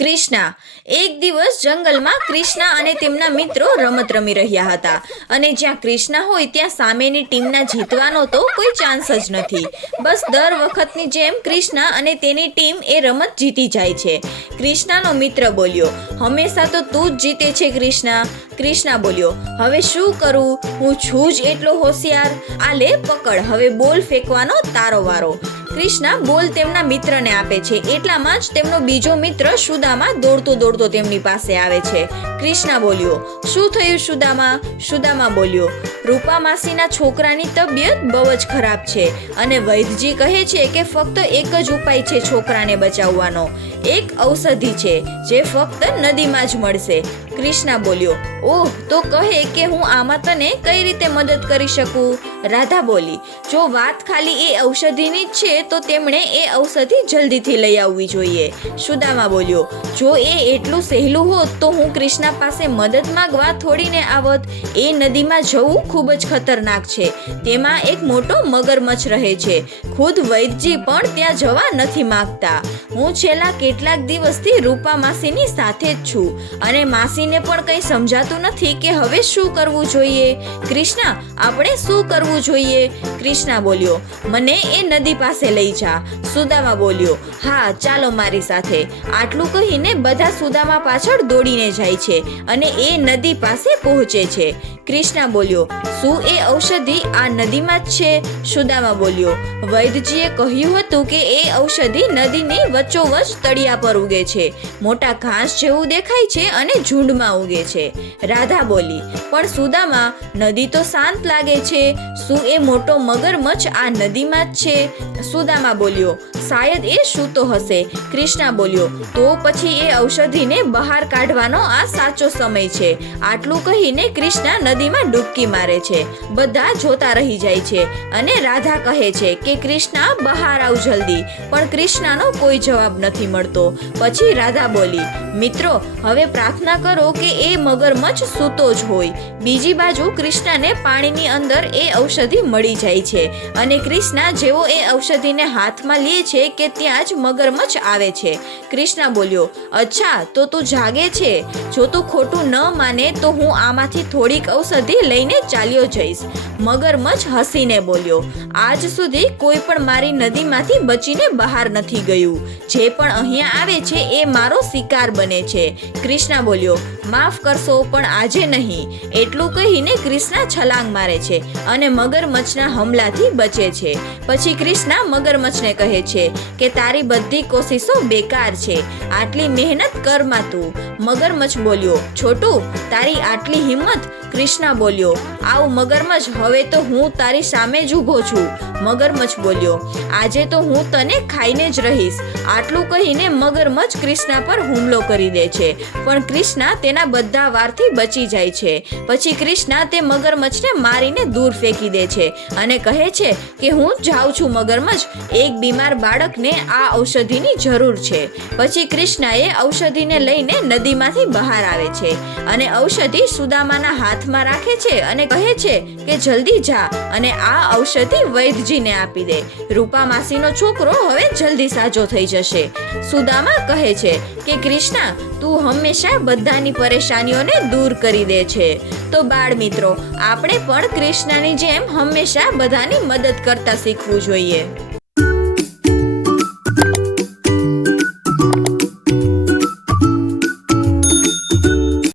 કૃષ્ણા એક દિવસ જંગલમાં કૃષ્ણા અને તેમના મિત્રો રમત રમી રહ્યા હતા અને જ્યાં કૃષ્ણા હોય ત્યાં સામેની ટીમના જીતવાનો તો કોઈ ચાન્સ જ નથી. બસ દર વખતની જેમ કૃષ્ણા અને તેની ટીમ એ રમત જીતી જાય છે. કૃષ્ણાનો મિત્ર બોલ્યો, હંમેશા તો તું જ જીતે છે કૃષ્ણા. કૃષ્ણા બોલ્યો, હવે શું કરું, હું છું જ એટલો હોશિયાર. આ લે પકડ, હવે બોલ ફેંકવાનો તારો વારો. કૃષ્ણા બોલ તેમના મિત્રને આપે છે. એટલામાં જ તેમનો બીજો મિત્ર સુદામા દોડતો તેમની પાસે આવે છે. કૃષ્ણા બોલ્યો, શું થયું સુદામા? સુદામા બોલ્યો, રૂપા માસીના છોકરાની તબિયત બહુ જ ખરાબ છે અને વૈદ્યજી કહે છે કે ફક્ત એક જ ઉપાય છે છોકરાને બચાવવાનો. એક ઔષધિ છે જે ફક્ત નદીમાં જ મળશે. કૃષ્ણા બોલ્યો, ઓહ, તો કહે કે હું આમાં તને કઈ રીતે મદદ કરી શકું? રાધા બોલી, જો વાત ખાલી એ ઔષધિની જ છે તો તેમણે એ ઔષધિ જલ્દીથી લઈ આવવી જોઈએ. સુદામા બોલ્યો, જો એ એટલું સહેલું હોત તો હું કૃષ્ણા પાસે મદદ માંગવા થોડીને આવત. એ નદીમાં જવું ખૂબ જ ખતરનાક છે. તેમાં એક મોટો મગરમચ્છ રહે છે. ખુદ વૈદ્યજી પણ ત્યાં જવા નથી માંગતા. હું છેલ્લા કેટલાક દિવસથી રૂપા માસીની સાથે જ છું અને માસીને પણ કંઈ સમજાતું નથી કે હવે શું કરવું જોઈએ. કૃષ્ણા, આપણે શું કરવું જોઈએ? કૃષ્ણા બોલ્યો, મને એ નદી પાસે લઈ જા. સુદામા બોલ્યો, હા, ચાલો મારી સાથે. આટલું કહીને બધા સુદામા પાછળ દોડીને જાય છે અને એ નદી પાસે પહોંચે છે. કૃષ્ણા બોલ્યો, શું એ ઔષધિ આ નદીમાં જ છે? સુદામા બોલ્યો, વૈદ્યજીએ કહ્યું હતું કે એ ઔષધિ નદીની વચ્ચોવચ તળિયા પર ઉગે છે. મોટા ઘાસ જેવું દેખાય છે અને ઝુંડમાં ઉગે છે. રાધા બોલી, પણ સુદામા, નદી તો શાંત લાગે છે. શું એ મોટો મગરમચ્છ આ નદીમાં જ છે? સુદામા બોલ્યો, શાયદ એ સૂતો હશે. કૃષ્ણા બોલ્યો, તો પછી એ ઔષધિને બહાર કાઢવાનો આ સાચો સમય છે. આટલું કહીને કૃષ્ણા નદીમાં ડૂબકી મારે છે. બધા જોતા રહી જાય છે અને રાધા કહે છે કે કૃષ્ણા, બહાર આવ જલ્દી. પણ કૃષ્ણાનો કોઈ જવાબ નથી મળતો. પછી રાધા બોલી, મિત્રો, હવે પ્રાર્થના કરો કે એ મગરમચ્છ સૂતો જ હોય. બીજી બાજુ કૃષ્ણાને પાણીની અંદર એ ઔષધિ મળી જાય છે અને કૃષ્ણા જેવો એ ઔષધિને હાથમાં લે છે કે ત્યાં જ મગરમચ્છ આવે છે. કૃષ્ણા બોલ્યો, અચ્છા, તો તું જાગે છે. જો તું ખોટું ન માને તો હું આમાંથી થોડીક ઔષધિ લઈને ચાલ્યો જઈશ. મગરમચ્છ હસીને બોલ્યો, આજ સુધી કોઈ પણ મારી નદીમાંથી બચીને બહાર નથી ગયું. જે પણ અહીંયા આવે છે એ મારો શિકાર બને છે. કૃષ્ણા બોલ્યો, માફ કરશો, પણ આજે નહીં. એટલું કહીને કૃષ્ણા છલાંગ મારે છે અને મગરમચ્છના હમલાથી બચે છે. પછી કૃષ્ણા મગરમચ્છને કહે છે કે તારી બધી કોશિશો બેકાર છે. આટલી મહેનત કરમાં તું. મગરમચ્છ બોલ્યો, છોટું, તારી આટલી હિંમત? કૃષ્ણા બોલ્યો, આવ મગરમચ્છ, હવે તો હું તારી સામે જ ઊભો છું. મગરમચ્છ બોલ્યો, આજે તો હું તને ખાઈને જ રહીશ. આટલું કહીને મગરમચ્છ કૃષ્ણા પર હુમલો કરી દે છે, પણ કૃષ્ણા તેના બધા વારથી બચી જાય છે. પછી કૃષ્ણા તે મગરમચ્છને મારીને દૂર ફેંકી દે છે અને કહે છે કે હું જાઉં છું મગરમચ્છ, એક બીમાર બાળકને આ ઔષધિની જરૂર છે. પછી કૃષ્ણાએ ઔષધિને લઈને નદીમાંથી બહાર આવે છે અને ઔષધિ સુદામાના હાથમાં રાખે છે અને કહે છે કે જલ્દી જા અને આ ઔષધિ વૈદ્યજીને આપી દે. રૂપા માસીનો છોકરો હવે જલ્દી સાજો થઈ જશે. સુદામા કહે છે કે કૃષ્ણા, તું હંમેશા બધાની પરેશાનીઓને દૂર કરી દે છે. તો બાળ મિત્રો, આપણે પણ કૃષ્ણાની જેમ હંમેશા બધાની મદદ કરતા શીખવું જોઈએ.